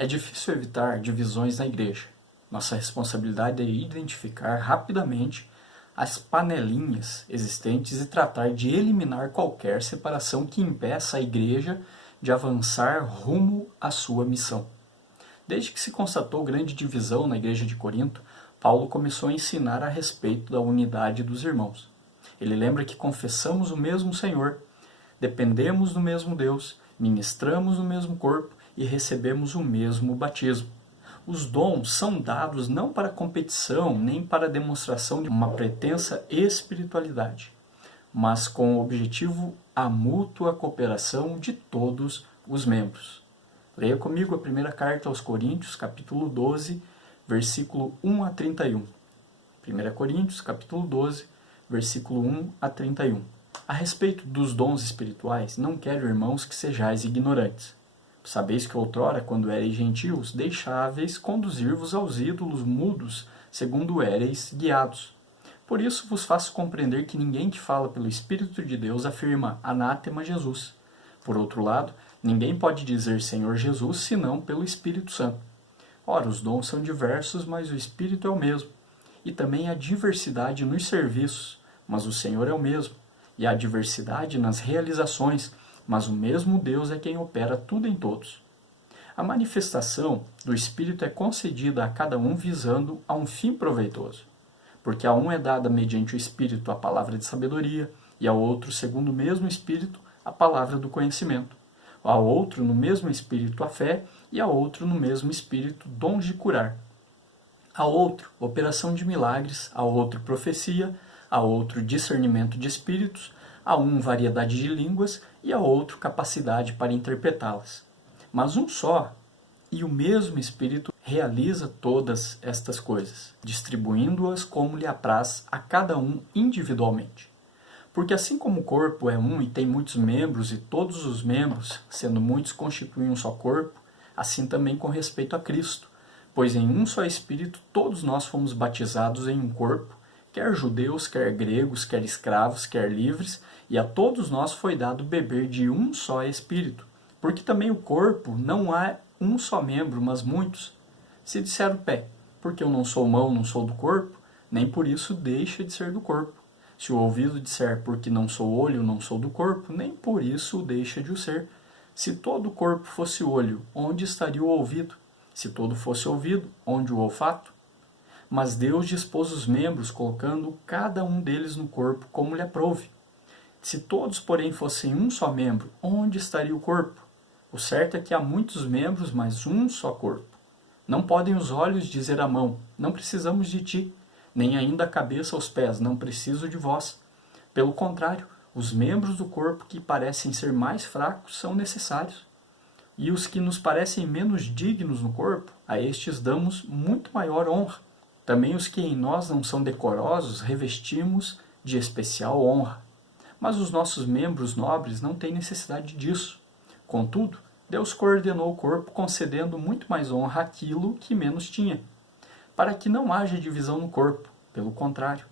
É difícil evitar divisões na igreja. Nossa responsabilidade é identificar rapidamente as panelinhas existentes e tratar de eliminar qualquer separação que impeça a igreja de avançar rumo à sua missão. Desde que se constatou grande divisão na igreja de Corinto, Paulo começou a ensinar a respeito da unidade dos irmãos. Ele lembra que confessamos o mesmo Senhor, dependemos do mesmo Deus, ministramos no mesmo corpo e recebemos o mesmo batismo. Os dons são dados não para competição, nem para demonstração de uma pretensa espiritualidade, mas com o objetivo a mútua cooperação de todos os membros. Leia comigo a primeira carta aos Coríntios, capítulo 12, versículo 1 a 31. 1 Coríntios, capítulo 12, versículo 1 a 31. A respeito dos dons espirituais, não quero, irmãos, que sejais ignorantes. Sabeis que outrora, quando ereis gentios, deixáveis conduzir-vos aos ídolos mudos, segundo éreis guiados. Por isso vos faço compreender que ninguém que fala pelo Espírito de Deus afirma anátema Jesus. Por outro lado, ninguém pode dizer Senhor Jesus senão pelo Espírito Santo. Ora, os dons são diversos, mas o Espírito é o mesmo. E também há diversidade nos serviços, mas o Senhor é o mesmo. E há diversidade nas realizações, mas o mesmo Deus é quem opera tudo em todos. A manifestação do Espírito é concedida a cada um visando a um fim proveitoso, porque a um é dada mediante o Espírito a palavra de sabedoria, e ao outro, segundo o mesmo Espírito, a palavra do conhecimento, ao outro, no mesmo Espírito, a fé, e ao outro, no mesmo Espírito, dons de curar, ao outro, operação de milagres, ao outro, profecia, a outro discernimento de espíritos, a um variedade de línguas e a outro capacidade para interpretá-las. Mas um só e o mesmo Espírito realiza todas estas coisas, distribuindo-as como lhe apraz a cada um individualmente. Porque assim como o corpo é um e tem muitos membros, e todos os membros, sendo muitos, constituem um só corpo, assim também com respeito a Cristo, pois em um só Espírito todos nós fomos batizados em um corpo, quer judeus, quer gregos, quer escravos, quer livres, e a todos nós foi dado beber de um só Espírito, porque também o corpo não há um só membro, mas muitos. Se disser o pé, porque eu não sou mão, não sou do corpo, nem por isso deixa de ser do corpo. Se o ouvido disser, porque não sou olho, não sou do corpo, nem por isso deixa de o ser. Se todo o corpo fosse olho, onde estaria o ouvido? Se todo fosse ouvido, onde o olfato? Mas Deus dispôs os membros, colocando cada um deles no corpo como lhe aprouve. Se todos, porém, fossem um só membro, onde estaria o corpo? O certo é que há muitos membros, mas um só corpo. Não podem os olhos dizer à mão, não precisamos de ti, nem ainda a cabeça aos pés, não preciso de vós. Pelo contrário, os membros do corpo que parecem ser mais fracos são necessários. E os que nos parecem menos dignos no corpo, a estes damos muito maior honra. Também os que em nós não são decorosos, revestimos de especial honra. Mas os nossos membros nobres não têm necessidade disso. Contudo, Deus coordenou o corpo concedendo muito mais honra àquilo que menos tinha, para que não haja divisão no corpo. Pelo contrário,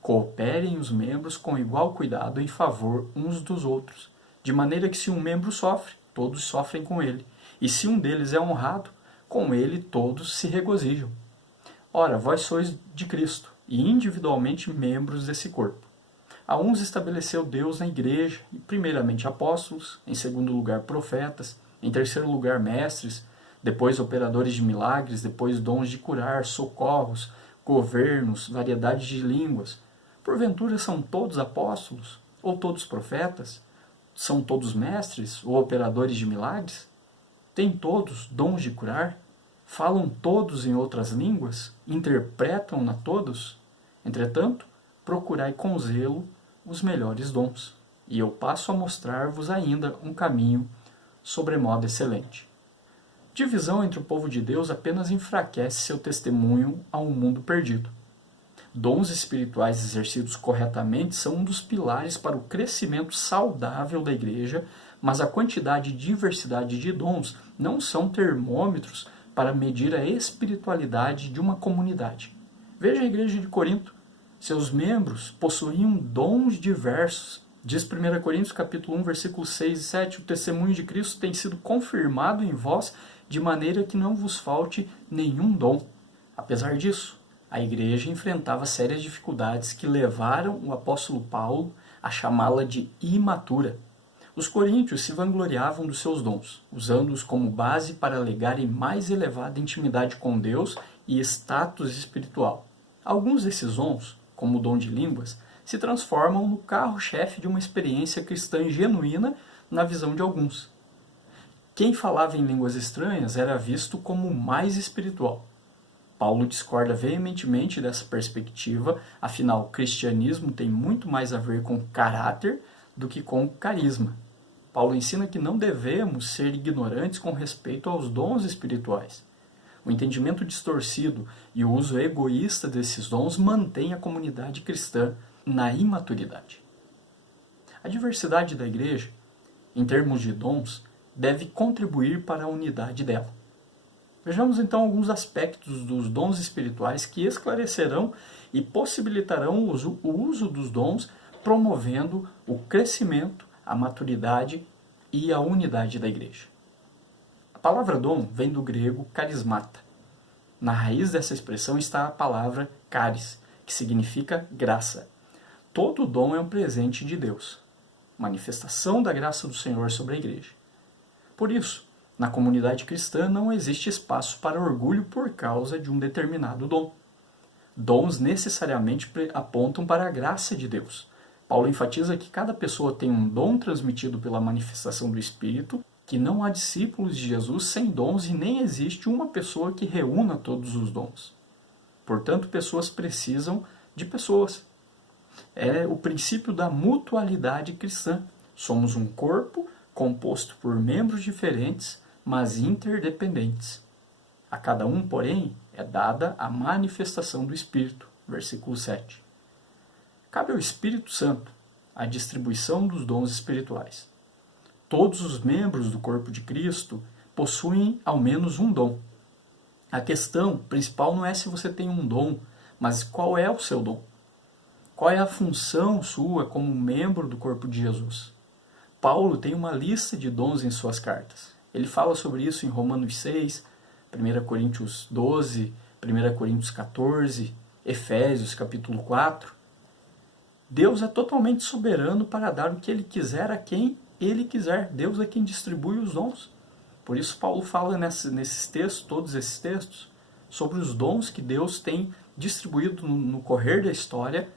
cooperem os membros com igual cuidado em favor uns dos outros, de maneira que se um membro sofre, todos sofrem com ele, e se um deles é honrado, com ele todos se regozijam. Ora, vós sois de Cristo, e individualmente membros desse corpo. A uns estabeleceu Deus na igreja, e primeiramente apóstolos, em segundo lugar profetas, em terceiro lugar mestres, depois operadores de milagres, depois dons de curar, socorros, governos, variedade de línguas. Porventura são todos apóstolos? Ou todos profetas? São todos mestres ou operadores de milagres? Têm todos dons de curar? Falam todos em outras línguas? Interpretam-na todos? Entretanto, procurai com zelo os melhores dons, e eu passo a mostrar-vos ainda um caminho sobremodo excelente. Divisão entre o povo de Deus apenas enfraquece seu testemunho a um mundo perdido. Dons espirituais exercidos corretamente são um dos pilares para o crescimento saudável da igreja, mas a quantidade e diversidade de dons não são termômetros para medir a espiritualidade de uma comunidade. Veja a igreja de Corinto. Seus membros possuíam dons diversos. Diz 1 Coríntios capítulo 1, versículos 6 e 7, o testemunho de Cristo tem sido confirmado em vós de maneira que não vos falte nenhum dom. Apesar disso, a igreja enfrentava sérias dificuldades que levaram o apóstolo Paulo a chamá-la de imatura. Os coríntios se vangloriavam dos seus dons, usando-os como base para alegarem mais elevada intimidade com Deus e status espiritual. Alguns desses dons, como o dom de línguas, se transformam no carro-chefe de uma experiência cristã genuína na visão de alguns. Quem falava em línguas estranhas era visto como mais espiritual. Paulo discorda veementemente dessa perspectiva, afinal, o cristianismo tem muito mais a ver com caráter do que com carisma. Paulo ensina que não devemos ser ignorantes com respeito aos dons espirituais. O entendimento distorcido e o uso egoísta desses dons mantém a comunidade cristã na imaturidade. A diversidade da igreja, em termos de dons, deve contribuir para a unidade dela. Vejamos então alguns aspectos dos dons espirituais que esclarecerão e possibilitarão o uso dos dons, promovendo o crescimento, a maturidade e a unidade da igreja. A palavra dom vem do grego carismata. Na raiz dessa expressão está a palavra charis, que significa graça. Todo dom é um presente de Deus, manifestação da graça do Senhor sobre a igreja. Por isso, na comunidade cristã não existe espaço para orgulho por causa de um determinado dom. Dons necessariamente apontam para a graça de Deus. Paulo enfatiza que cada pessoa tem um dom transmitido pela manifestação do Espírito, que não há discípulos de Jesus sem dons e nem existe uma pessoa que reúna todos os dons. Portanto, pessoas precisam de pessoas. É o princípio da mutualidade cristã. Somos um corpo composto por membros diferentes, mas interdependentes. A cada um, porém, é dada a manifestação do Espírito. Versículo 7. Cabe ao Espírito Santo a distribuição dos dons espirituais. Todos os membros do corpo de Cristo possuem ao menos um dom. A questão principal não é se você tem um dom, mas qual é o seu dom. Qual é a função sua como membro do corpo de Jesus? Paulo tem uma lista de dons em suas cartas. Ele fala sobre isso em Romanos 6, 1 Coríntios 12, 1 Coríntios 14, Efésios capítulo 4. Deus é totalmente soberano para dar o que Ele quiser a quem Ele quiser. Deus é quem distribui os dons. Por isso Paulo fala nesses textos, todos esses textos, sobre os dons que Deus tem distribuído no correr da história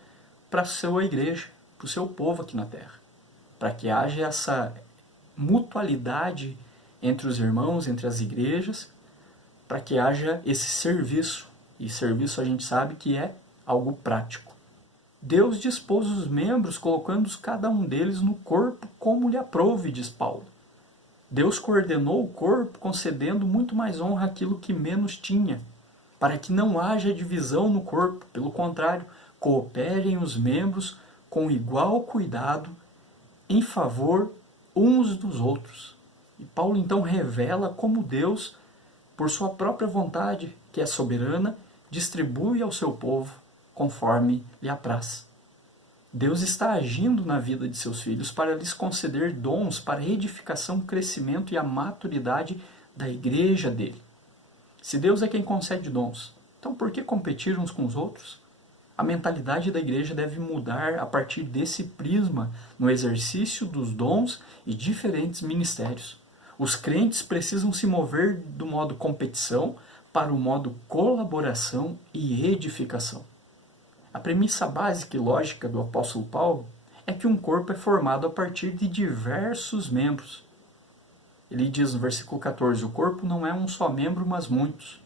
para a sua igreja, para o seu povo aqui na terra. Para que haja essa mutualidade entre os irmãos, entre as igrejas, para que haja esse serviço. E serviço a gente sabe que é algo prático. Deus dispôs os membros, colocando cada um deles no corpo como lhe aprouve, diz Paulo. Deus coordenou o corpo, concedendo muito mais honra àquilo que menos tinha, para que não haja divisão no corpo. Pelo contrário, cooperem os membros com igual cuidado em favor uns dos outros. E Paulo então revela como Deus, por sua própria vontade, que é soberana, distribui ao seu povo conforme lhe apraz. Deus está agindo na vida de seus filhos para lhes conceder dons para a edificação, crescimento e a maturidade da igreja dele. Se Deus é quem concede dons, então por que competir uns com os outros? A mentalidade da igreja deve mudar a partir desse prisma no exercício dos dons e diferentes ministérios. Os crentes precisam se mover do modo competição para o modo colaboração e edificação. A premissa básica e lógica do apóstolo Paulo é que um corpo é formado a partir de diversos membros. Ele diz no versículo 14, o corpo não é um só membro, mas muitos.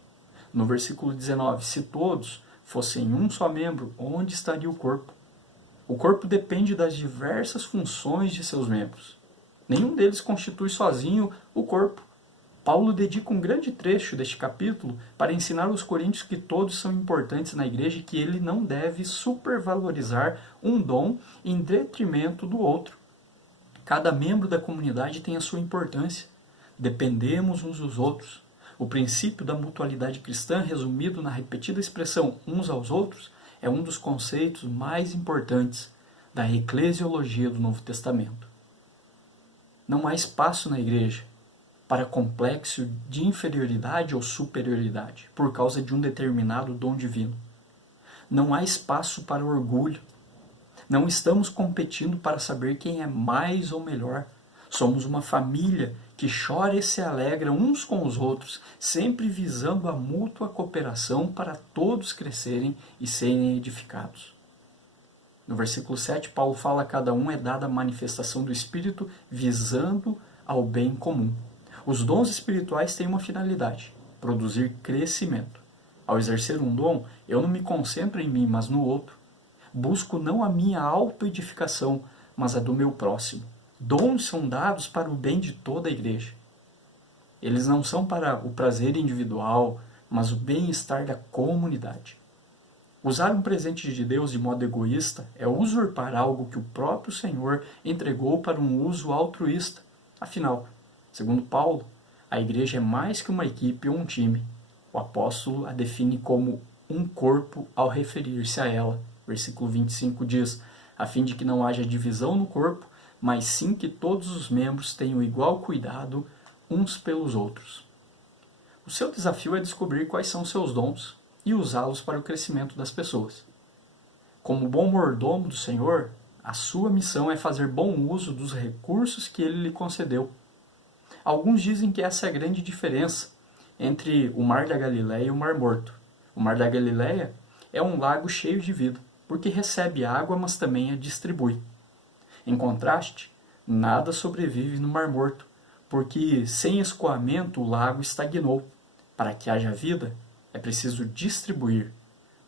No versículo 19, se todos fossem um só membro, onde estaria o corpo? O corpo depende das diversas funções de seus membros. Nenhum deles constitui sozinho o corpo. Paulo dedica um grande trecho deste capítulo para ensinar aos coríntios que todos são importantes na igreja e que ele não deve supervalorizar um dom em detrimento do outro. Cada membro da comunidade tem a sua importância. Dependemos uns dos outros. O princípio da mutualidade cristã, resumido na repetida expressão uns aos outros, é um dos conceitos mais importantes da eclesiologia do Novo Testamento. Não há espaço na igreja para complexo de inferioridade ou superioridade, por causa de um determinado dom divino. Não há espaço para orgulho. Não estamos competindo para saber quem é mais ou melhor. Somos uma família que chora e se alegra uns com os outros, sempre visando a mútua cooperação para todos crescerem e serem edificados. No versículo 7, Paulo fala: a cada um é dada a manifestação do Espírito visando ao bem comum. Os dons espirituais têm uma finalidade: produzir crescimento. Ao exercer um dom, eu não me concentro em mim, mas no outro. Busco não a minha autoedificação, mas a do meu próximo. Dons são dados para o bem de toda a igreja. Eles não são para o prazer individual, mas o bem-estar da comunidade. Usar um presente de Deus de modo egoísta é usurpar algo que o próprio Senhor entregou para um uso altruísta. Afinal, segundo Paulo, a igreja é mais que uma equipe ou um time. O apóstolo a define como um corpo ao referir-se a ela. Versículo 25 diz: a fim de que não haja divisão no corpo, mas sim que todos os membros tenham igual cuidado uns pelos outros. O seu desafio é descobrir quais são seus dons e usá-los para o crescimento das pessoas. Como bom mordomo do Senhor, a sua missão é fazer bom uso dos recursos que ele lhe concedeu. Alguns dizem que essa é a grande diferença entre o Mar da Galileia e o Mar Morto. O Mar da Galileia é um lago cheio de vida, porque recebe água, mas também a distribui. Em contraste, nada sobrevive no Mar Morto, porque sem escoamento o lago estagnou. Para que haja vida, é preciso distribuir.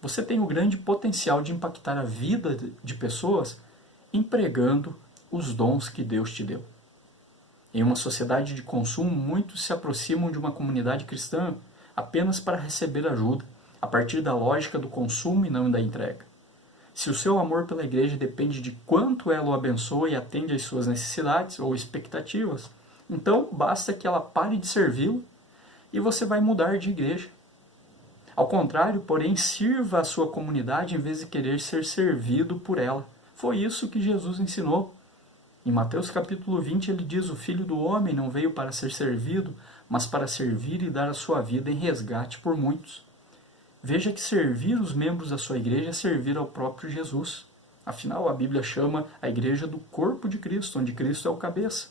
Você tem o grande potencial de impactar a vida de pessoas empregando os dons que Deus te deu. Em uma sociedade de consumo, muitos se aproximam de uma comunidade cristã apenas para receber ajuda, a partir da lógica do consumo e não da entrega. Se o seu amor pela igreja depende de quanto ela o abençoa e atende às suas necessidades ou expectativas, então basta que ela pare de servi-lo e você vai mudar de igreja. Ao contrário, porém, sirva a sua comunidade em vez de querer ser servido por ela. Foi isso que Jesus ensinou. Em Mateus capítulo 20 ele diz: o Filho do Homem não veio para ser servido, mas para servir e dar a sua vida em resgate por muitos. Veja que servir os membros da sua igreja é servir ao próprio Jesus. Afinal, a Bíblia chama a igreja do corpo de Cristo, onde Cristo é o cabeça.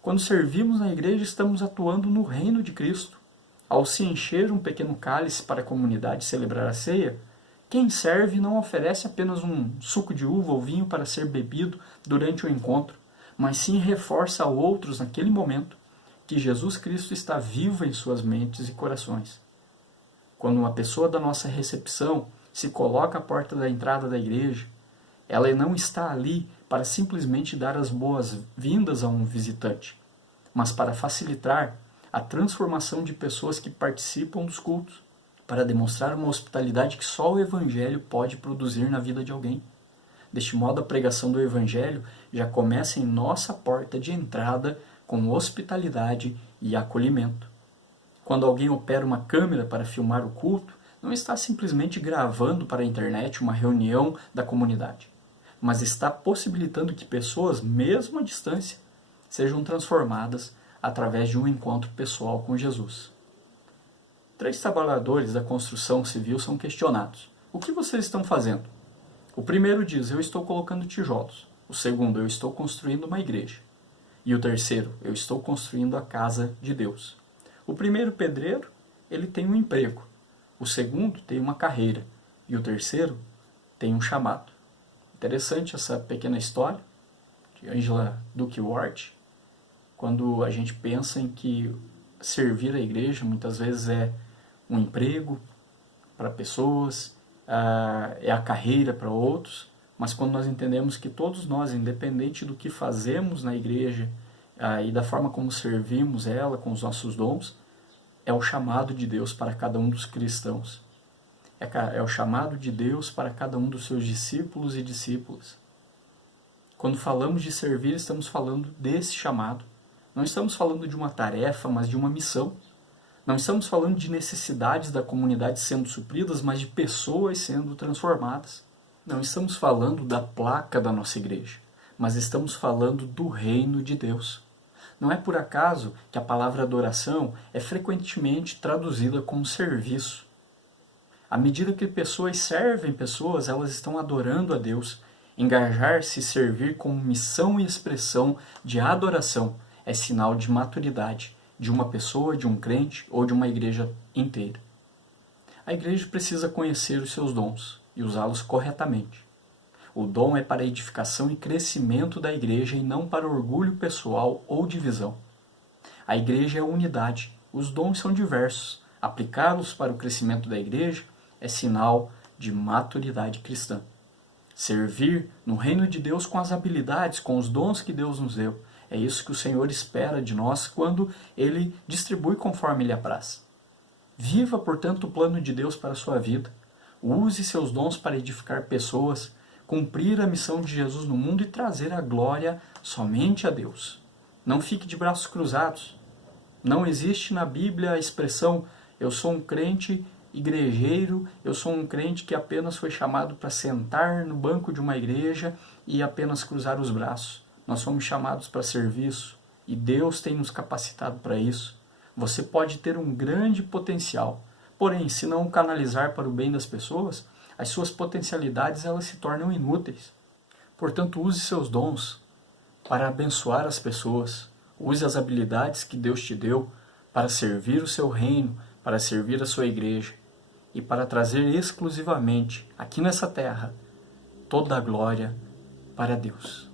Quando servimos na igreja, estamos atuando no reino de Cristo. Ao se encher um pequeno cálice para a comunidade celebrar a ceia, quem serve não oferece apenas um suco de uva ou vinho para ser bebido durante o encontro, mas sim reforça a outros naquele momento que Jesus Cristo está vivo em suas mentes e corações. Quando uma pessoa da nossa recepção se coloca à porta da entrada da igreja, ela não está ali para simplesmente dar as boas-vindas a um visitante, mas para facilitar a transformação de pessoas que participam dos cultos, para demonstrar uma hospitalidade que só o Evangelho pode produzir na vida de alguém. Deste modo, a pregação do Evangelho já começa em nossa porta de entrada com hospitalidade e acolhimento. Quando alguém opera uma câmera para filmar o culto, não está simplesmente gravando para a internet uma reunião da comunidade, mas está possibilitando que pessoas, mesmo à distância, sejam transformadas através de um encontro pessoal com Jesus. 3 trabalhadores da construção civil são questionados: o que vocês estão fazendo? O primeiro diz: eu estou colocando tijolos. O segundo: eu estou construindo uma igreja. E o terceiro: eu estou construindo a casa de Deus. O primeiro pedreiro, ele tem um emprego. O segundo tem uma carreira. E o terceiro tem um chamado. Interessante essa pequena história de Angela Duke Ward, quando a gente pensa em que servir a igreja muitas vezes é um emprego para pessoas, é a carreira para outros, mas quando nós entendemos que todos nós, independente do que fazemos na igreja e da forma como servimos ela com os nossos dons, é o chamado de Deus para cada um dos cristãos. É o chamado de Deus para cada um dos seus discípulos e discípulas. Quando falamos de servir, estamos falando desse chamado. Não estamos falando de uma tarefa, mas de uma missão. Não estamos falando de necessidades da comunidade sendo supridas, mas de pessoas sendo transformadas. Não estamos falando da placa da nossa igreja, mas estamos falando do reino de Deus. Não é por acaso que a palavra adoração é frequentemente traduzida como serviço. À medida que pessoas servem pessoas, elas estão adorando a Deus. Engajar-se e servir como missão e expressão de adoração é sinal de maturidade de uma pessoa, de um crente ou de uma igreja inteira. A igreja precisa conhecer os seus dons e usá-los corretamente. O dom é para a edificação e crescimento da igreja e não para orgulho pessoal ou divisão. A igreja é unidade, os dons são diversos. Aplicá-los para o crescimento da igreja é sinal de maturidade cristã. Servir no reino de Deus com as habilidades, com os dons que Deus nos deu. É isso que o Senhor espera de nós quando Ele distribui conforme Ele apraz. Viva, portanto, o plano de Deus para a sua vida. Use seus dons para edificar pessoas, cumprir a missão de Jesus no mundo e trazer a glória somente a Deus. Não fique de braços cruzados. Não existe na Bíblia a expressão eu sou um crente igrejeiro, eu sou um crente que apenas foi chamado para sentar no banco de uma igreja e apenas cruzar os braços. Nós somos chamados para serviço e Deus tem nos capacitado para isso. Você pode ter um grande potencial, porém, se não o canalizar para o bem das pessoas, as suas potencialidades elas se tornam inúteis. Portanto, use seus dons para abençoar as pessoas. Use as habilidades que Deus te deu para servir o seu reino, para servir a sua igreja e para trazer exclusivamente, aqui nessa terra, toda a glória para Deus.